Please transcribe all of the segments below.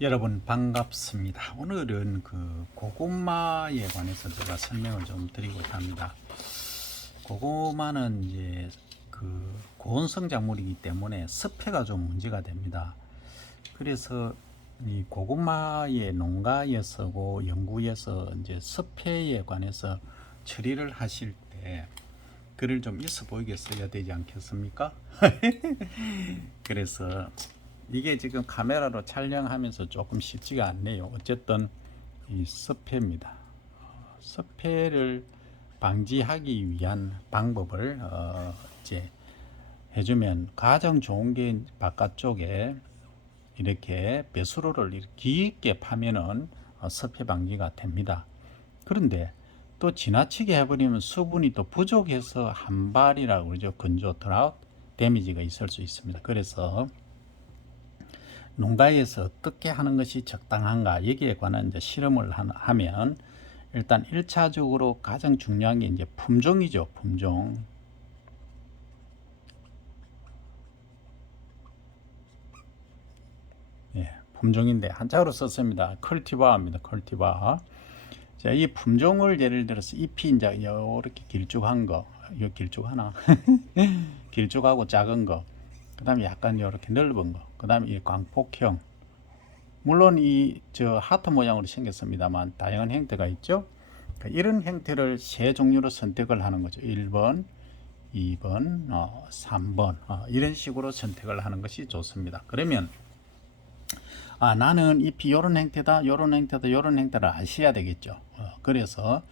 여러분 반갑습니다. 오늘은 고구마에 관해서 제가 설명을 좀 드리고자 합니다. 고구마는 이제 고온성 작물이기 때문에 습해가 좀 문제가 됩니다. 그래서 이 고구마의 농가에서고 연구에서 이제 습해에 관해서 처리를 하실 때 글을 좀 있어 보이게 써야 되지 않겠습니까? 그래서 이게 지금 카메라로 촬영하면서 조금 쉽지가 않네요. 어쨌든 이 습해입니다. 습해를 방지하기 위한 방법을 이제 해주면 가장 좋은 게 바깥쪽에 이렇게 배수로를 깊게 파면은 습해 방지가 됩니다. 그런데 또 지나치게 해버리면 수분이 또 부족해서 한발이라고 그러죠. 건조 드라웃 데미지가 있을 수 있습니다. 그래서 농가에서 어떻게 하는 것이 적당한가 여기에 관한 이제 실험을 하면 일단 1차적으로 가장 중요한 게 이제 품종이죠. 품종. 예, 품종인데 한자로 썼습니다. 컬티바입니다. 컬티바. 자, 이 품종을 예를 들어서 잎이 이제 이렇게 길쭉한 거, 요 길쭉하나? 길쭉하고 작은 거, 그 다음에 약간 이렇게 넓은 거, 그 다음에 이 광폭형. 물론 이 저 하트 모양으로 생겼습니다만 다양한 형태가 있죠. 이런 형태를 세 종류로 선택을 하는 거죠. 1번, 2번, 3번 이런 식으로 선택을 하는 것이 좋습니다. 그러면 나는 잎이 이런 형태다, 이런 형태다, 이런 형태를 아셔야 되겠죠. 그래서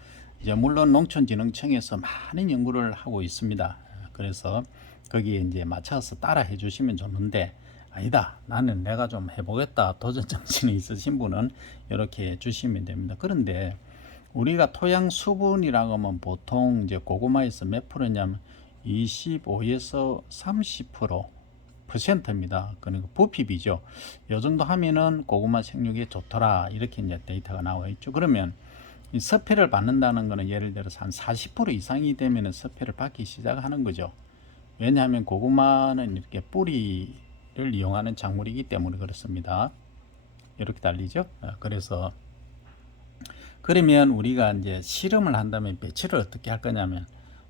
이제 물론 농촌진흥청에서 많은 연구를 하고 있습니다. 그래서 거기에 이제 맞춰서 따라 해주시면 좋은데 아니다, 나는 내가 좀 해보겠다, 도전 정신이 있으신 분은 이렇게 해주시면 됩니다. 그런데 우리가 토양 수분이라고 하면 보통 이제 고구마에서 몇 프로냐면 25에서 30%입니다. 그러니까 부피비죠. 이 정도 하면은 고구마 생육에 좋더라, 이렇게 이제 데이터가 나와 있죠. 그러면 이 서패를 받는다는 것은 예를 들어서 한 40% 이상이 되면 서패를 받기 시작하는 거죠. 왜냐하면 고구마는 이렇게 뿌리를 이용하는 작물이기 때문에 그렇습니다. 이렇게 달리죠. 그래서 그러면 우리가 이제 실험을 한다면 배치를 어떻게 할 거냐면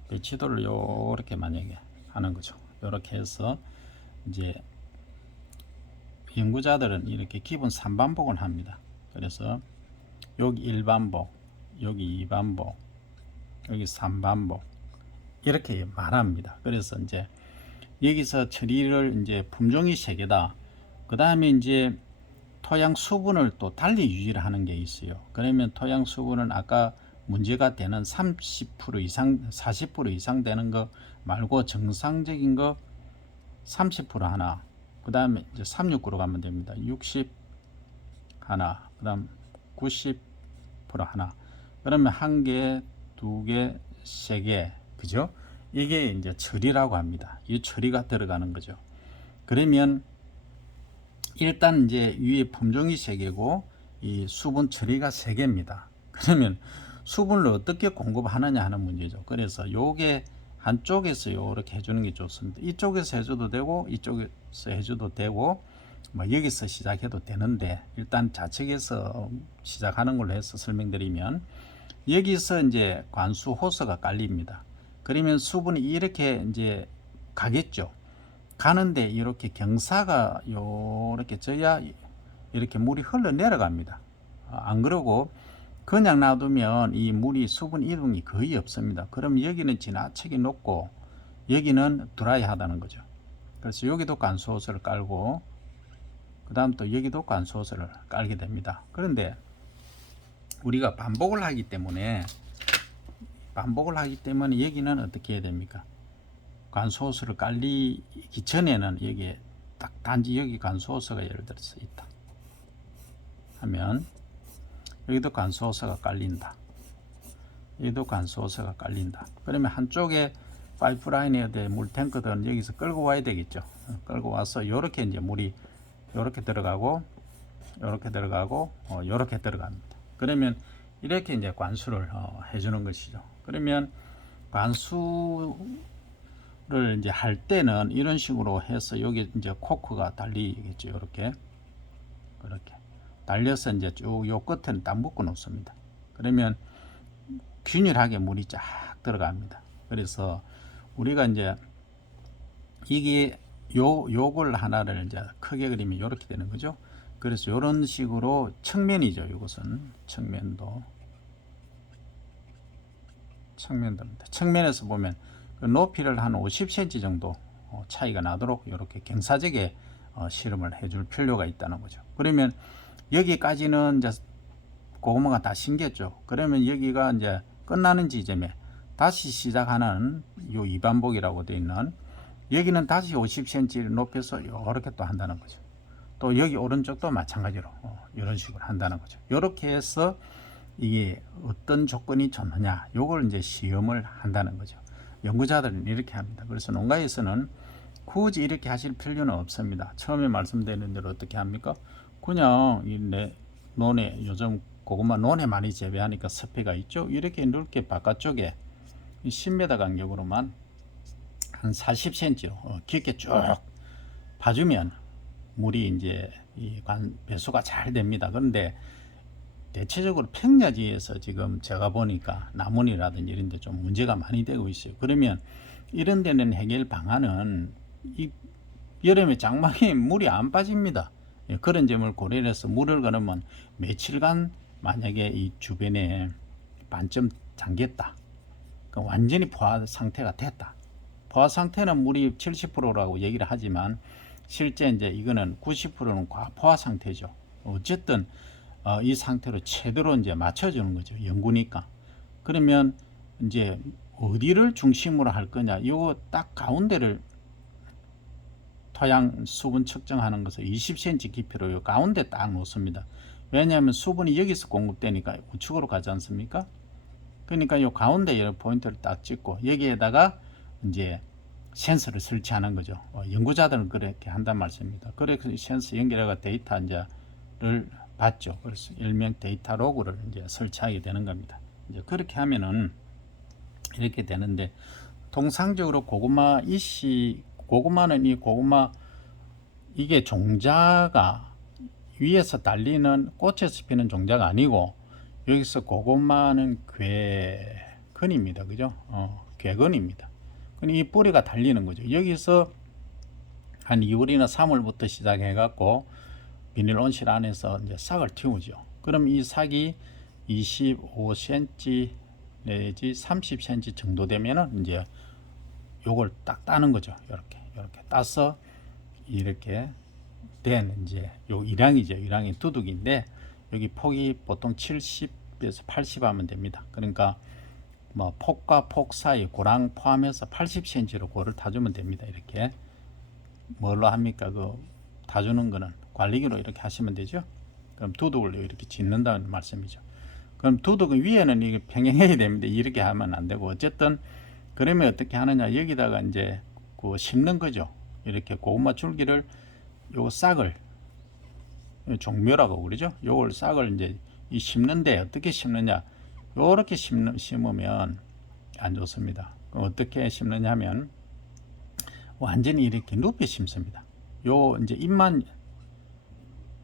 배치도를 요렇게 만약에 하는 거죠. 요렇게 해서 이제 연구자들은 이렇게 기본 3반복을 합니다. 그래서 여기 1반복, 여기 2반복, 여기 3반복 이렇게 말합니다. 그래서 이제 여기서 처리를 이제 품종이 3개다. 그 다음에 이제 토양 수분을 또 달리 유지를 하는 게 있어요. 그러면 토양 수분은 아까 문제가 되는 30% 이상, 40% 이상 되는 거 말고 정상적인 거 30% 하나, 그 다음에 이제 369로 가면 됩니다. 60 하나, 그 다음 90% 하나. 그러면 한 개, 두 개, 세 개, 그죠? 이게 이제 처리라고 합니다. 이 처리가 들어가는 거죠. 그러면 일단 이제 위에 품종이 3개고 이 수분 처리가 3개입니다. 그러면 수분을 어떻게 공급하느냐 하는 문제죠. 그래서 요게 한쪽에서 요렇게 해주는 게 좋습니다. 이쪽에서 해줘도 되고 이쪽에서 해줘도 되고 뭐 여기서 시작해도 되는데 일단 좌측에서 시작하는 걸로 해서 설명드리면 여기서 이제 관수 호스가 깔립니다. 그러면 수분이 이렇게 이제 가겠죠. 가는데 이렇게 경사가 요렇게 져야 이렇게 물이 흘러 내려갑니다. 안 그러고 그냥 놔두면 이 물이 수분 이동이 거의 없습니다. 그럼 여기는 지나치게 높고 여기는 드라이하다는 거죠. 그래서 여기도 관수호스를 깔고 그 다음 또 여기도 관수호스를 깔게 됩니다. 그런데 우리가 반복을 하기 때문에 여기는 어떻게 해야 됩니까? 관수호스를 깔리기 전에는 여기에 딱 단지 여기 관수호스가 예를 들어서 있다 하면 여기도 관수호스가 깔린다, 여기도 관수호스가 깔린다. 그러면 한쪽에 파이프라인에 물탱크들은 여기서 끌고 와야 되겠죠. 끌고 와서 이렇게 이제 물이 이렇게 들어가고 이렇게 들어가고 이렇게 들어갑니다. 그러면 이렇게 이제 관수를 해주는 것이죠. 그러면 관수 를 이제 할 때는 이런 식으로 해서 여기 이제 코크가 달리겠죠. 이렇게 그렇게 달려서 이제 쭉 요 끝에는 딱 묶어 놓습니다. 그러면 균일하게 물이 쫙 들어갑니다. 그래서 우리가 이제 이게 요걸 하나를 이제 크게 그리면 이렇게 되는 거죠. 그래서 이런 식으로 측면이죠. 이것은 측면도입니다. 측면에서 보면 그 높이를 한 50cm 정도 차이가 나도록 이렇게 경사지게 실험을 해줄 필요가 있다는 거죠. 그러면 여기까지는 이제 고구마가 다 심겼죠. 그러면 여기가 이제 끝나는 지점에 다시 시작하는 요 이반복이라고 되어 있는 여기는 다시 50cm를 높여서 이렇게 또 한다는 거죠. 또 여기 오른쪽도 마찬가지로 이런 식으로 한다는 거죠. 이렇게 해서 이게 어떤 조건이 좋느냐 요걸 이제 시험을 한다는 거죠. 연구자들은 이렇게 합니다. 그래서 농가에서는 굳이 이렇게 하실 필요는 없습니다. 처음에 말씀드린 대로 어떻게 합니까? 그냥 이 논에 요즘 고구마 논에 많이 재배하니까 섭해가 있죠. 이렇게 넓게 바깥쪽에 10m 간격으로만 한 40cm로 깊게 쭉 봐주면 물이 이제 배수가 잘 됩니다. 그런데 대체적으로 평야지에서 지금 제가 보니까 나무이라든지 이런 데 좀 문제가 많이 되고 있어요. 그러면 이런 데는 해결 방안은 이 여름에 장마에 물이 안 빠집니다. 그런 점을 고려해서 물을 걸으면 며칠간 만약에 이 주변에 반쯤 잠겼다. 완전히 포화 상태가 됐다. 포화 상태는 물이 70%라고 얘기를 하지만 실제 이제 이거는 90%는 과포화 상태죠. 어쨌든 이 상태로 최대로 이제 맞춰주는 거죠. 연구니까. 그러면 이제 어디를 중심으로 할 거냐. 이거 딱 가운데를 토양 수분 측정하는 것을 20cm 깊이로 요 가운데 딱 놓습니다. 왜냐하면 수분이 여기서 공급되니까 우측으로 가지 않습니까? 그러니까 요 가운데 이런 포인트를 딱 찍고 여기에다가 이제 센서를 설치하는 거죠. 연구자들은 그렇게 한단 말씀입니다. 그래서 센서 연결해가 데이터 이제를 받죠. 그래서 일명 데이터 로그를 이제 설치하게 되는 겁니다. 이제 그렇게 하면은 이렇게 되는데 통상적으로 고구마는 이 고구마 이게 종자가 위에서 달리는 꽃에서 피는 종자가 아니고 여기서 고구마는 괴근입니다. 그죠? 괴근입니다. 이 뿌리가 달리는 거죠. 여기서 한 2월이나 3월부터 시작해 갖고 비닐 온실 안에서 이제 싹을 틔우죠. 그럼 이 싹이 25cm 내지 30cm 정도 되면은 이제 요걸 딱 따는 거죠. 이렇게 따서 이렇게 된 이제 요 일량이죠. 일량이 두둑인데 여기 폭이 보통 70에서 80 하면 됩니다. 그러니까 뭐 폭과 폭 사이 고랑 포함해서 80cm로 고를 타주면 됩니다. 이렇게 뭘로 합니까? 그 타주는 거는 관리기로 이렇게 하시면 되죠. 그럼 두둑을 이렇게 짓는다는 말씀이죠. 그럼 두둑 위에는 이게 평행해야 됩니다. 이렇게 하면 안 되고 어쨌든 그러면 어떻게 하느냐 여기다가 이제 그 심는 거죠. 이렇게 고구마 줄기를 요 싹을 종묘라고 그러죠. 요걸 싹을 이제 이 심는데 어떻게 심느냐 요렇게 심으면 안 좋습니다. 어떻게 심느냐면 완전히 이렇게 높이 심습니다. 요 이제 잎만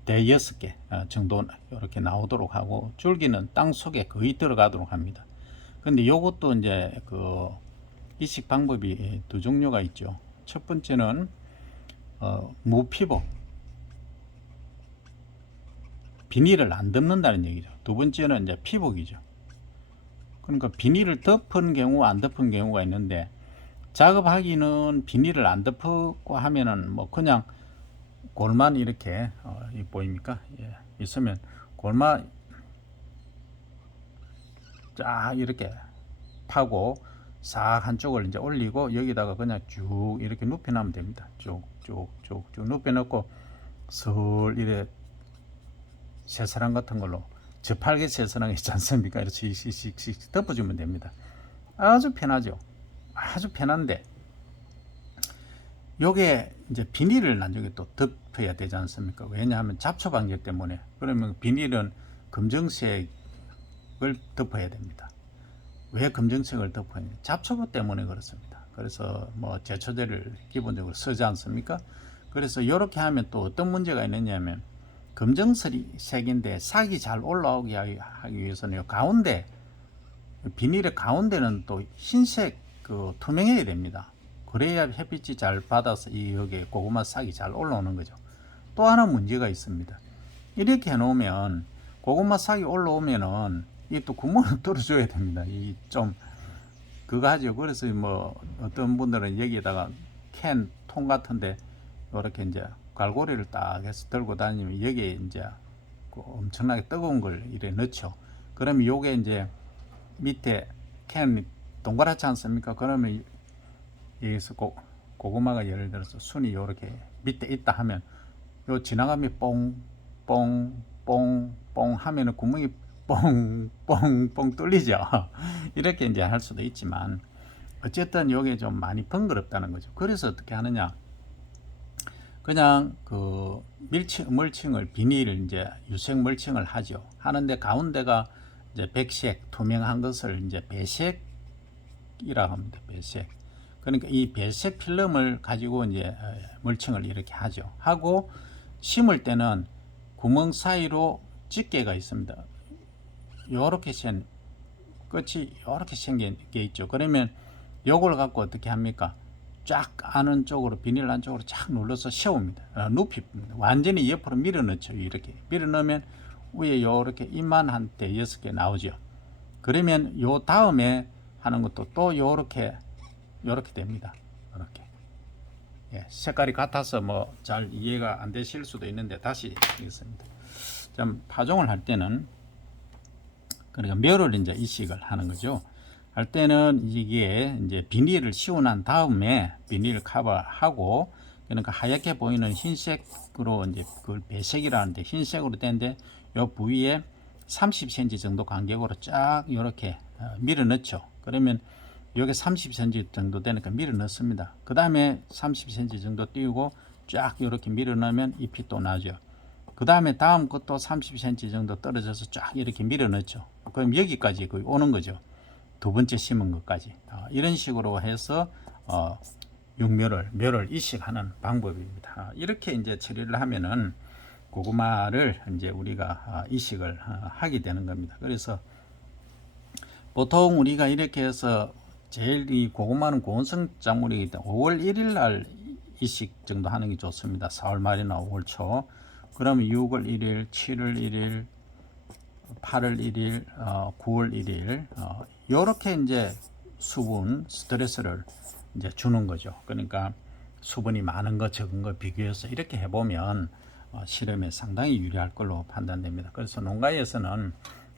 대여섯 개 정도 이렇게 나오도록 하고 줄기는 땅 속에 거의 들어가도록 합니다. 근데 요것도 이제 그 이식 방법이 두 종류가 있죠. 첫 번째는 무피복 비닐을 안 덮는다는 얘기죠. 두 번째는 이제 피복이죠. 그러니까 비닐을 덮은 경우 안 덮은 경우가 있는데 작업하기는 비닐을 안 덮고 하면은 뭐 그냥 골만 이렇게 보입니까? 예, 있으면 골마 쫙 이렇게 파고 싹 한쪽을 이제 올리고 여기다가 그냥 쭉 이렇게 눕혀놓으면 됩니다. 쭉쭉쭉쭉 눕혀놓고 슬 이래 새사랑 같은 걸로 저팔계 새사랑 있지 않습니까? 이렇게 씩씩씩 덮어주면 됩니다. 아주 편하죠. 아주 편한데 요게 이제 비닐을 나중에 또 덮어야 되지 않습니까? 왜냐하면 잡초 방지 때문에. 그러면 비닐은 검정색을 덮어야 됩니다. 왜 검정색을 덮어야 되냐? 잡초 때문에 그렇습니다. 그래서 뭐 제초제를 기본적으로 쓰지 않습니까? 그래서 이렇게 하면 또 어떤 문제가 있느냐면 검정색인데 싹이 잘 올라오게 하기 위해서는 요 가운데 비닐의 가운데는 또 흰색 그 투명해야 됩니다. 그래야 햇빛이 잘 받아서 이 여기에 고구마 싹이 잘 올라오는 거죠. 또 하나 문제가 있습니다. 이렇게 해놓으면 고구마 싹이 올라오면은 이 또 구멍을 뚫어줘야 됩니다. 이 좀 그거 하죠. 그래서 뭐 어떤 분들은 여기에다가 캔 통 같은데 이렇게 이제 갈고리를 딱 해서 들고 다니면 여기에 이제 그 엄청나게 뜨거운 걸 이래 넣죠. 그러면 요게 이제 밑에 캔 동그랗지 않습니까? 그러면 여기서 고구마가 예를 들어서 순이 이렇게 밑에 있다 하면 요 지나가면 뽕뽕뽕뽕 하면은 구멍이 뽕뽕뽕 뚫리죠. 이렇게 이제 할 수도 있지만 어쨌든 요게 좀 많이 번거롭다는 거죠. 그래서 어떻게 하느냐? 그냥 그 멀칭을 비닐을 이제 유색 멀칭을 하죠. 하는데 가운데가 이제 백색 투명한 것을 이제 배색이라고 합니다. 배색. 그러니까 이 배색 필름을 가지고 이제 멀칭을 이렇게 하죠. 하고 심을 때는 구멍 사이로 집게가 있습니다. 요렇게 센 끝이 요렇게 생긴 게 있죠. 그러면 요걸 갖고 어떻게 합니까? 쫙 안은 쪽으로 비닐 안쪽으로 쫙 눌러서 세웁니다. 눕힙니다. 완전히 옆으로 밀어 넣죠. 이렇게 밀어 넣으면 위에 요렇게 이만 한 대 6개 나오죠. 그러면 요 다음에 하는 것도 또 요렇게 됩니다. 이렇게. 예, 색깔이 같아서 뭐 잘 이해가 안 되실 수도 있는데 다시 하겠습니다. 좀 파종을 할 때는 그러니까 멸을 이제 이식을 하는 거죠. 할 때는 이게 이제 비닐을 씌워 난 다음에 비닐 커버하고 그러니까 하얗게 보이는 흰색으로 이제 그걸 배색이라는데 흰색으로 된데 요 부위에 30cm 정도 간격으로 쫙 이렇게 밀어 넣죠. 그러면 여기 30cm 정도 되니까 밀어 넣습니다. 그 다음에 30cm 정도 띄우고 쫙 이렇게 밀어 넣으면 잎이 또 나죠. 그 다음에 다음 것도 30cm 정도 떨어져서 쫙 이렇게 밀어 넣죠. 그럼 여기까지 거의 오는 거죠. 두 번째 심은 것까지. 이런 식으로 해서 멸을 이식하는 방법입니다. 이렇게 이제 처리를 하면은 고구마를 이제 우리가 이식을 하게 되는 겁니다. 그래서 보통 우리가 이렇게 해서 제일 이 고구마는 고온성 작물이기 때문에 5월 1일 날 이식 정도 하는 게 좋습니다. 4월 말이나 5월 초. 그러면 6월 1일, 7월 1일, 8월 1일, 9월 1일, 요렇게 이제 수분, 스트레스를 이제 주는 거죠. 그러니까 수분이 많은 거, 적은 거 비교해서 이렇게 해보면 실험에 상당히 유리할 걸로 판단됩니다. 그래서 농가에서는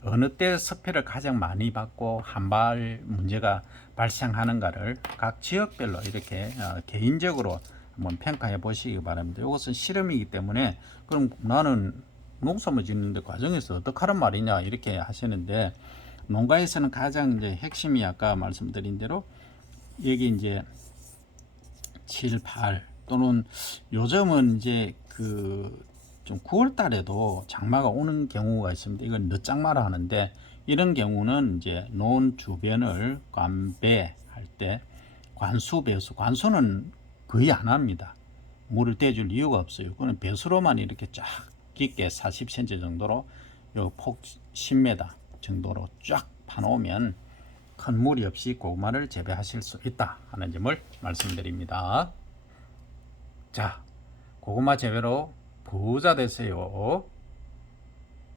어느 때 섭해를 가장 많이 받고 한발 문제가 발생하는가를 각 지역별로 이렇게 개인적으로 한번 평가해 보시기 바랍니다. 이것은 실험이기 때문에 그럼 나는 농사만 짓는데 과정에서 어떡하란 말이냐 이렇게 하시는데 농가에서는 가장 이제 핵심이 아까 말씀드린 대로 여기 이제 7, 8 또는 요즘은 이제 그 좀 9월 달에도 장마가 오는 경우가 있습니다. 이건 늦장마라 하는데 이런 경우는 이제 논 주변을 관배할 때 관수 배수 관수는 거의 안 합니다. 물을 떼줄 이유가 없어요. 그건 배수로만 이렇게 쫙 깊게 40cm 정도로 요 폭 10m 정도로 쫙 파놓으면 큰 무리 없이 고구마를 재배하실 수 있다 하는 점을 말씀드립니다. 자, 고구마 재배로 부자 되세요.